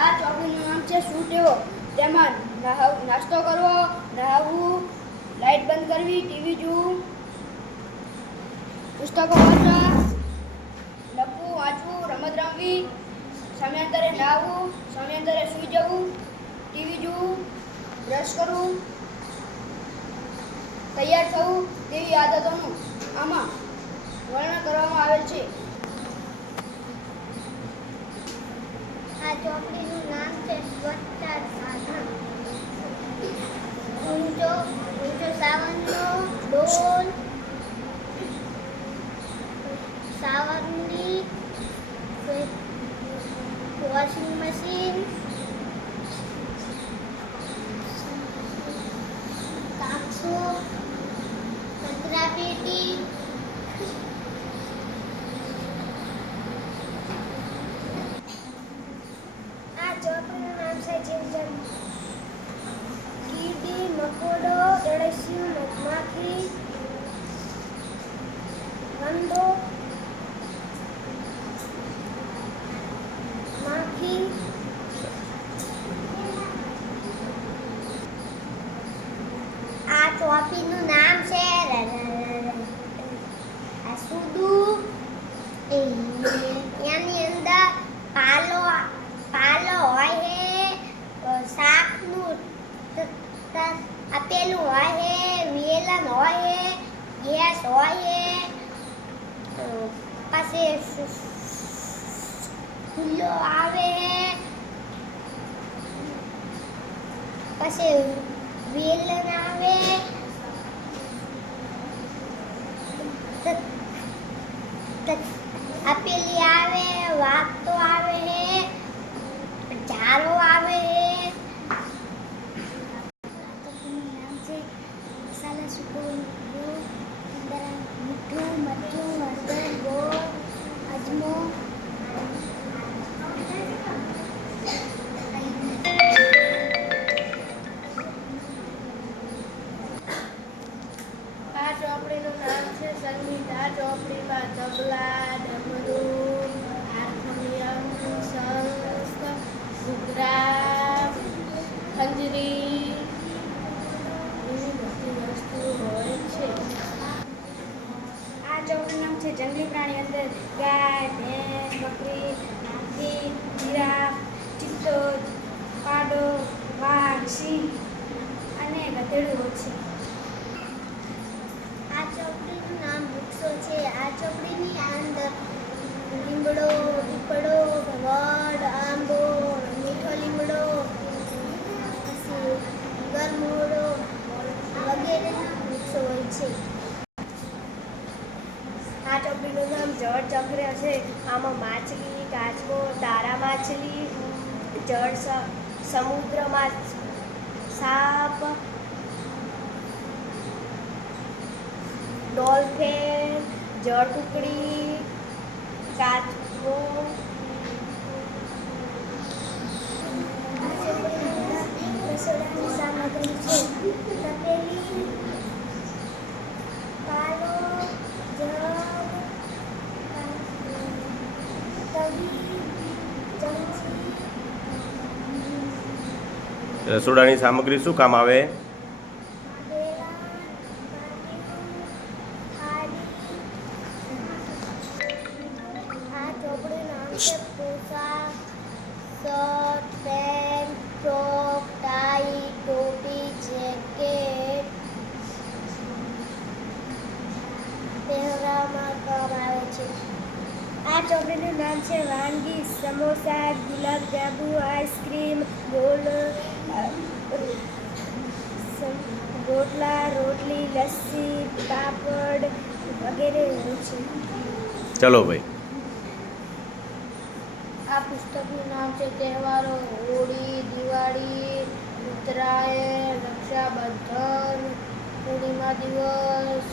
આ ચોકડીનું નામ છે શું ટેવો? તેમાં નાસ્તો કરવો નહાવવું લાઇટ બંધ કરવી, ટીવી જોવું, પુસ્તકો વાંચવા, લખવું, વાંચવું, રમત રમવી સમયાંતરે નહાવવું સમયાંતરે સૂઈ જવું, ટીવી જોવું, બ્રશ કરવું, તૈયાર થવું તેવી આદતોનું આમાં વર્ણન કરવામાં આવેલ છે. આ ચોકડીનું મશીન કાપસો કચરા પેટી આ ચોકડીનું નામ છે જીવજંતુ. કીડી મકોડો એળસિયું મધમાખી વંદો. ચોપીનું નામ છે સુદુ એની અંદર પાલો પાલો હોય હે શાકનું આપેલું હોય હે, વેલણ હોય હે, ગેસ હોય હે પછી સુ- આવે હે પછી વેલણ આવે ત- ત- આપેલી આવે વાગતો આવે હે ઝારો આવે હે નામ છે મસાલા સૂકો અંદર મીઠું મરચું હળદર ગોળ અજમો આ ચોપડીનું નામ છે સંગીત આ ચોપડીમાં તબલા ડમરું હાર્મોનિયમ શંખ ઘૂઘરા ખંજરી એવી બધી વસ્તુઓ છે આ ચોપડીનું નામ છે જંગલી પ્રાણી અંદર ગાય ભેંસ બકરી હાથી જીરાફ ચિત્તો પાડો વાઘ સિંહ અને ગધેડું છે આ ચોકડીનું નામ વૃક્ષો છે આ ચોકડીની અંદર લીમડો પીપળો વડ આંબો મીઠો લીમડો પછી ગરમોડો વગેરેના વૃક્ષો હોય આ ચોકડીનું નામ જળ ચક્ર છે આમાં માછલી કાચબો તારા માછલી જળ સમુદ્રમાં સાપ ડોલ્ફિન જળ કુકડી કાચબો સામગ્રી છે તપેલી પાલો જગ તવી ચમચી રસોડાની સામગ્રી શું કામ આવે આ ચોપડીનું નામ છે પોશાક શર્ટ પેન્ટ ફ્રોક ટાઈ ટોપી જેકેટ પહેરવામાં કામ આવે છે આ ચોકડીનું નામ છે વાનગી સમોસા ગુલાબ જાંબુ આઈસ્ક્રીમ ગોળ અ, રોટલા રોટલી લસ્સી પાપડ વગેરે છે. ચલો ભાઈ. આ પુસ્તકનું નામ છે તહેવારો હોળી દિવાળી ઉત્તરાયણ રક્ષાબંધન પૂર્ણિમા દિવસ.